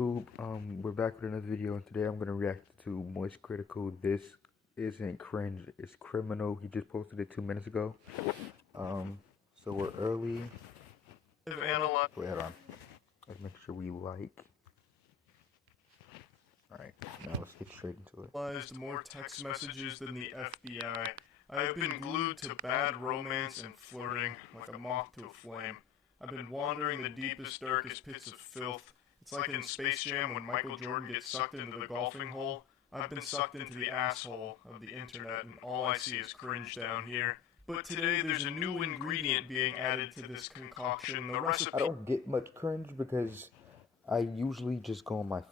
We're back with another video, and today I'm gonna react to Moist Critical. This isn't cringe, it's criminal. He just posted it 2 minutes ago. So we're early. Wait, hold on. Let's make sure we like. Alright, now let's get straight into it. Analyzed more text messages than the FBI. I have been glued to bad romance and flirting like a moth to a flame. I've been wandering the deepest, darkest pits of filth. It's like in Space Jam when Michael Jordan gets sucked into the golfing hole. I've been sucked into the asshole of the internet, and all I see is cringe down here. But today there's a new ingredient being added to this concoction. The recipe— I don't get much cringe because I usually just go on my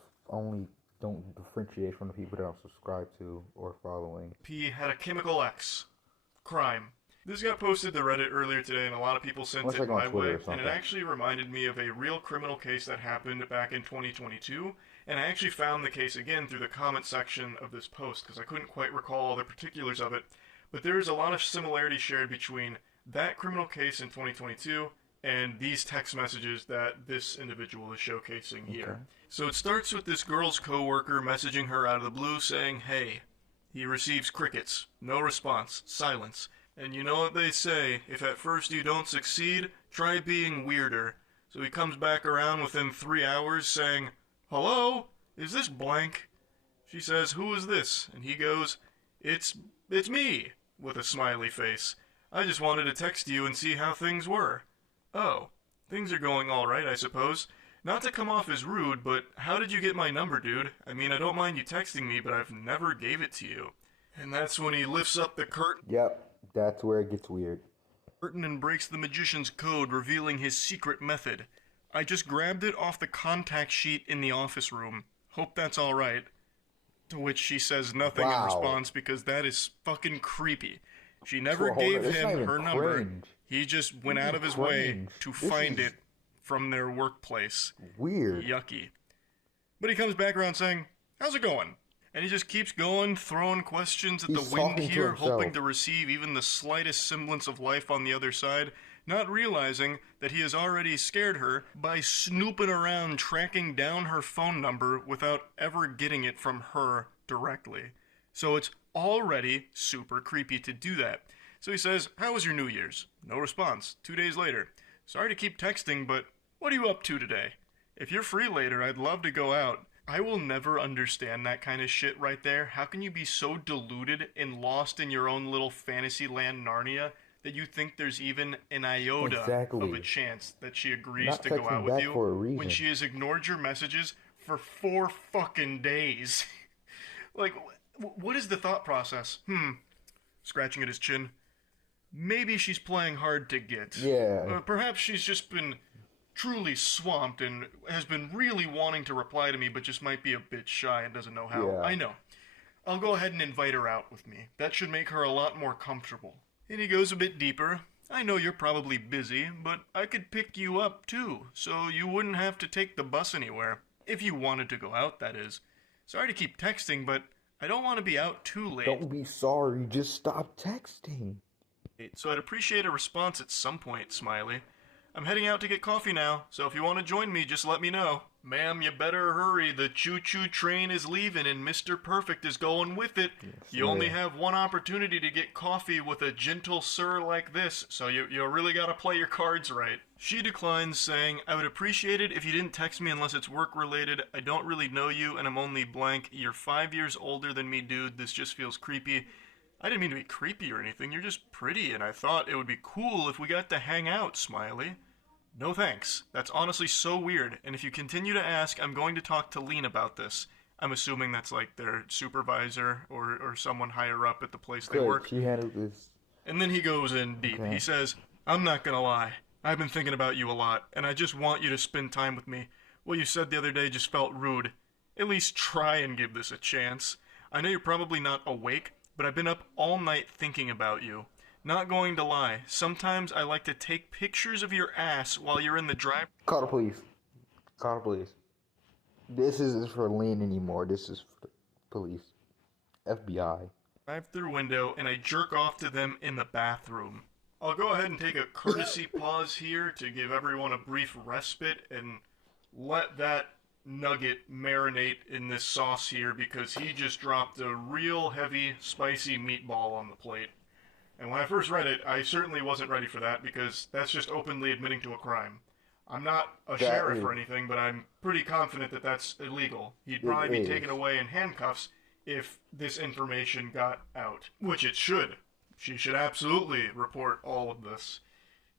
don't differentiate from the people that I'm subscribed to or following. P had a chemical X. Crime. This got posted to Reddit earlier today, and a lot of people sent it my way, and it actually reminded me of a real criminal case that happened back in 2022, and I actually found the case again through the comment section of this post, because I couldn't quite recall all the particulars of it, but there is a lot of similarity shared between that criminal case in 2022 and these text messages that this individual is showcasing here. Okay. So it starts with this girl's coworker messaging her out of the blue saying, "Hey." He receives crickets, no response, silence. And you know what they say, if at first you don't succeed, try being weirder. So he comes back around within 3 hours saying, "Hello? Is this blank?" She says, "Who is this?" And he goes, It's me," with a smiley face. "I just wanted to text you and see how things were." "Oh, things are going alright, I suppose. Not to come off as rude, but how did you get my number, dude? I mean, I don't mind you texting me, but I've never gave it to you." And that's when he lifts up the curtain. Yep. That's where it gets weird. Curtain and breaks the magician's code, revealing his secret method. "I just grabbed it off the contact sheet in the office room. Hope that's alright." To which she says nothing in response because that is fucking creepy. She never gave him her number. He just went out of his way to find it from their workplace. Weird. Yucky. But he comes back around saying, "How's it going?" And he just keeps going, throwing questions at the wind here, hoping to receive even the slightest semblance of life on the other side, not realizing that he has already scared her by snooping around tracking down her phone number without ever getting it from her directly. So it's already super creepy to do that. So he says, "How was your New Year's?" No response. 2 days later. "Sorry to keep texting, but what are you up to today? If you're free later, I'd love to go out." I will never understand that kind of shit right there. How can you be so deluded and lost in your own little fantasy land Narnia that you think there's even an iota of a chance that she agrees to go out with you when she has ignored your messages for 4 fucking days? Like, what is the thought process? Scratching at his chin. Maybe she's playing hard to get. Yeah. Perhaps she's just been truly swamped and has been really wanting to reply to me, but just might be a bit shy and doesn't know how. Yeah. I know. I'll go ahead and invite her out with me. That should make her a lot more comfortable. And he goes a bit deeper. "I know you're probably busy, but I could pick you up too, so you wouldn't have to take the bus anywhere. If you wanted to go out, that is. Sorry to keep texting, but I don't want to be out too late." Don't be sorry, just stop texting. So I'd appreciate a response at some point, smiley. "I'm heading out to get coffee now, so if you want to join me, just let me know." "Ma'am, you better hurry. The choo-choo train is leaving and Mr. Perfect is going with it. Yes, you only have one opportunity to get coffee with a gentle sir like this, so you really gotta play your cards right." She declines, saying, "I would appreciate it if you didn't text me unless it's work-related. I don't really know you, and I'm only blank. You're 5 years older than me, dude. This just feels creepy." "I didn't mean to be creepy or anything. You're just pretty, and I thought it would be cool if we got to hang out, smiley." "No thanks. That's honestly so weird, and if you continue to ask, I'm going to talk to Lean about this." I'm assuming that's like their supervisor or someone higher up at the place they work. She handled this. And then he goes in deep. Okay. He says, "I'm not gonna lie. I've been thinking about you a lot, and I just want you to spend time with me. What you said the other day just felt rude. At least try and give this a chance. I know you're probably not awake, but I've been up all night thinking about you. Not going to lie, sometimes I like to take pictures of your ass while you're in the drive." Call the police. Call the police. This isn't for Lean anymore. This is for the police. FBI. "Drive-through window, and I jerk off to them in the bathroom." I'll go ahead and take a courtesy pause here to give everyone a brief respite and let that nugget marinate in this sauce here because he just dropped a real heavy, spicy meatball on the plate. And when I first read it, I certainly wasn't ready for that because that's just openly admitting to a crime. I'm not a sheriff or anything, but I'm pretty confident that that's illegal. He'd probably be taken away in handcuffs if this information got out, which it should. She should absolutely report all of this.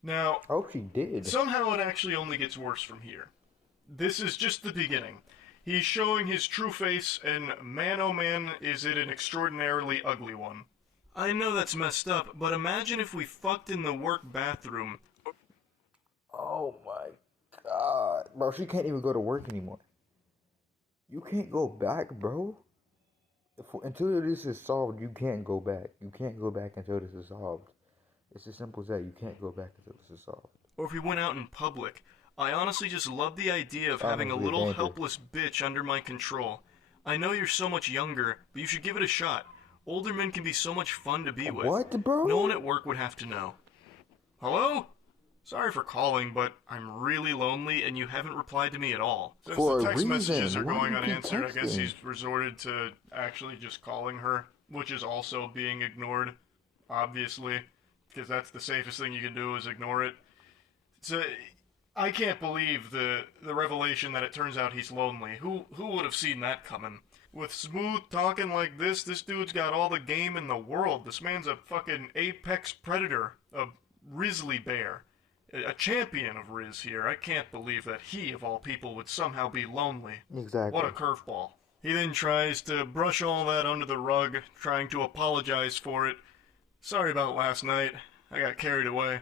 Now, she did. Somehow it actually only gets worse from here. This is just the beginning. He's showing his true face, and man oh man, is it an extraordinarily ugly one. I know that's messed up, but imagine if we fucked in the work bathroom. Oh my god. Bro, she can't even go to work anymore. You can't go back, bro. Until this is solved, you can't go back. You can't go back until this is solved. It's as simple as that. You can't go back until this is solved. Or if we went out in public. I honestly just love the idea of having a little helpless bitch under my control. I know you're so much younger, but you should give it a shot. Older men can be so much fun to be with. What, bro? No one at work would have to know. Hello? Sorry for calling, but I'm really lonely and you haven't replied to me at all. Since the text messages are going unanswered, I guess he's resorted to actually just calling her, which is also being ignored, obviously, because that's the safest thing you can do is ignore it. I can't believe the revelation that it turns out he's lonely. Who would have seen that coming? With smooth talking like this dude's got all the game in the world. This man's a fucking apex predator, a grizzly bear, a champion of Riz here. I can't believe that he, of all people, would somehow be lonely. Exactly. What a curveball. He then tries to brush all that under the rug, trying to apologize for it. Sorry about last night. I got carried away.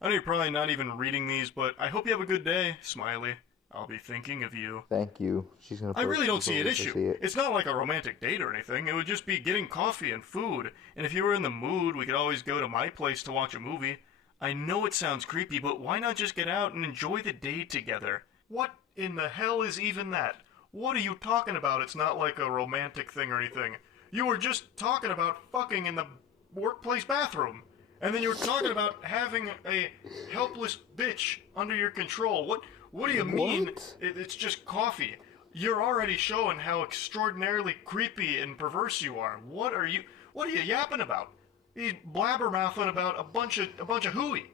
I know you're probably not even reading these, but I hope you have a good day, Smiley. I'll be thinking of you. Thank you. She's gonna. I really don't see an issue. It's not like a romantic date or anything. It would just be getting coffee and food. And if you were in the mood, we could always go to my place to watch a movie. I know it sounds creepy, but why not just get out and enjoy the day together? What in the hell is even that? What are you talking about? It's not like a romantic thing or anything. You were just talking about fucking in the workplace bathroom. And then you were talking about having a helpless bitch under your control. What do you mean it's just coffee? You're already showing how extraordinarily creepy and perverse you are. What are you yapping about? He's blabbermouthing about a bunch of hooey.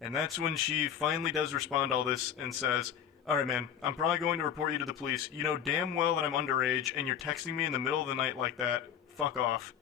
And that's when she finally does respond to all this and says, "Alright man, I'm probably going to report you to the police. You know damn well that I'm underage and you're texting me in the middle of the night like that. Fuck off."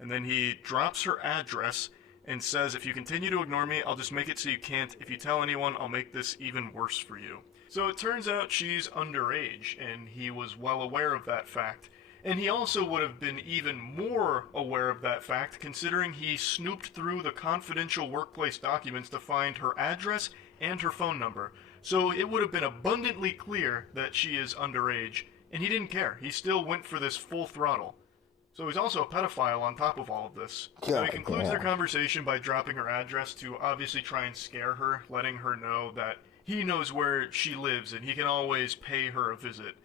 And then he drops her address and says, "If you continue to ignore me, I'll just make it so you can't. If you tell anyone, I'll make this even worse for you." So it turns out she's underage, and he was well aware of that fact. And he also would have been even more aware of that fact, considering he snooped through the confidential workplace documents to find her address and her phone number. So it would have been abundantly clear that she is underage, and he didn't care. He still went for this full throttle. So he's also a pedophile on top of all of this. So he concludes their conversation by dropping her address to obviously try and scare her, letting her know that he knows where she lives and he can always pay her a visit.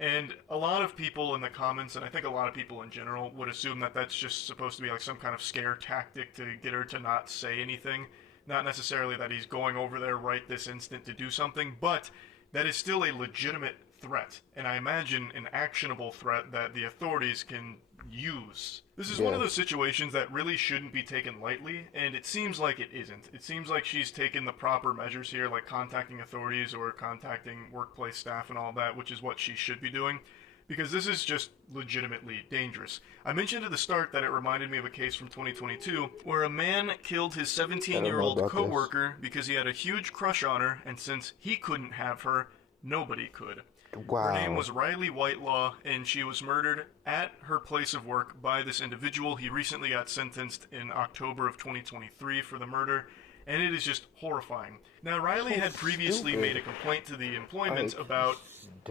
And a lot of people in the comments, and I think a lot of people in general, would assume that that's just supposed to be like some kind of scare tactic to get her to not say anything. Not necessarily that he's going over there right this instant to do something, but that is still a legitimate threat. And I imagine an actionable threat that the authorities can use. This is one of those situations that really shouldn't be taken lightly, and it seems like it isn't. It seems like she's taken the proper measures here, like contacting authorities or contacting workplace staff and all that, which is what she should be doing, because this is just legitimately dangerous. I mentioned at the start that it reminded me of a case from 2022, where a man killed his 17-year-old co-worker because he had a huge crush on her, and since he couldn't have her, nobody could. Her name was Riley Whitelaw, and she was murdered at her place of work by this individual. He recently got sentenced in October of 2023 for the murder, and it is just horrifying. Now, Riley had previously made a complaint to the employment about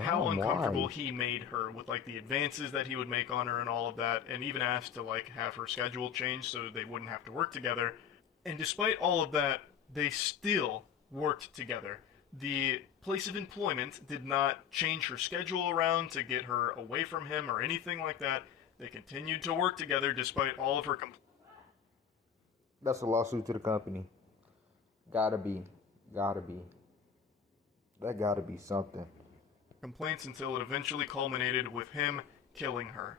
how uncomfortable he made her with, like, the advances that he would make on her and all of that, and even asked to, like, have her schedule changed so they wouldn't have to work together. And despite all of that, they still worked together. The place of employment did not change her schedule around to get her away from him or anything like that. They continued to work together despite all of her complaints. That's a lawsuit to the company. Gotta be. That gotta be something. complaints until it eventually culminated with him killing her.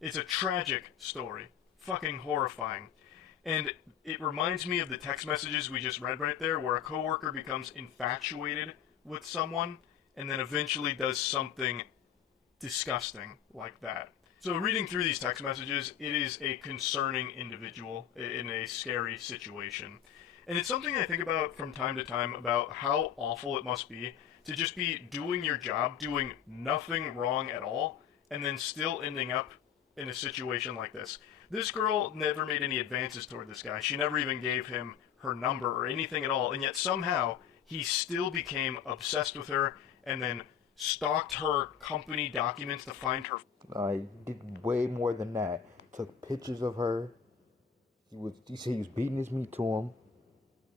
It's a tragic story. Fucking horrifying. And it reminds me of the text messages we just read right there, where a coworker becomes infatuated with someone and then eventually does something disgusting like that. So reading through these text messages, it is a concerning individual in a scary situation. And it's something I think about from time to time about how awful it must be to just be doing your job, doing nothing wrong at all, and then still ending up in a situation like this. This girl never made any advances toward this guy. She never even gave him her number or anything at all, and yet somehow he still became obsessed with her and then stalked her company documents to find her. I did way more than that. Took pictures of her. He said he was beating his meat to him.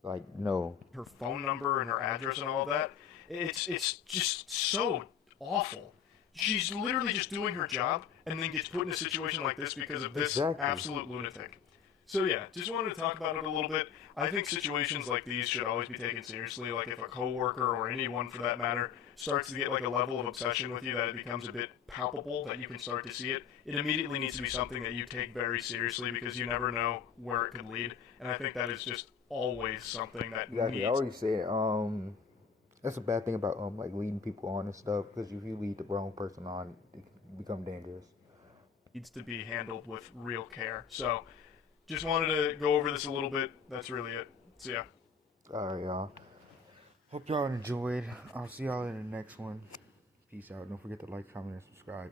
Like, no. Her phone number and her address and all that. It's just so awful. She's literally just doing her job and then gets put in a situation like this because of this absolute lunatic. So yeah, just wanted to talk about it a little bit. I think situations like these should always be taken seriously. Like if a coworker or anyone for that matter starts to get like a level of obsession with you that it becomes a bit palpable, that you can start to see it, it immediately needs to be something that you take very seriously because you never know where it could lead. And I think that is just always something that needs... I always say that's a bad thing about like leading people on and stuff, because if you lead the wrong person on, it can become dangerous. Needs to be handled with real care. So just wanted to go over this a little bit. That's really it. So yeah. Alright, y'all. Hope y'all enjoyed. I'll see y'all in the next one. Peace out. Don't forget to like, comment, and subscribe.